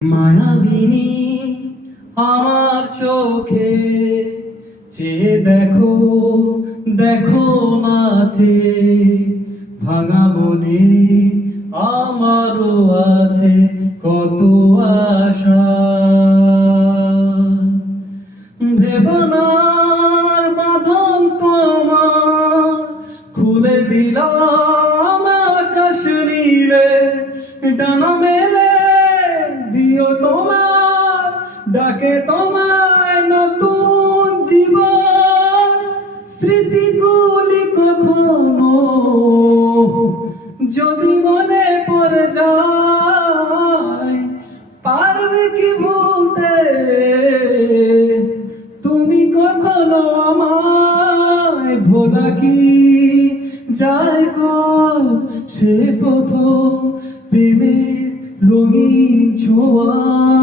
মায়াবিনী আমার চোখে চেয়ে দেখো, দেখো নাচে ভাঙা মনে আমারও আছে কত আশা। ভেবনার বাঁধন তোমার খুলে দিলাম আকাশ নীলে, ডানা মেলে দিও তোমার ডাকে তোমায় নতুন জীবন। স্মৃতিগুলি কখনো যদি মনে পড়ে যায়, পারবে কি ভুলতে তুমি কখনো আমায়? ভোলা কি যায় গো সে প্রথম প্রেমের রঙিন ছোঁয়া।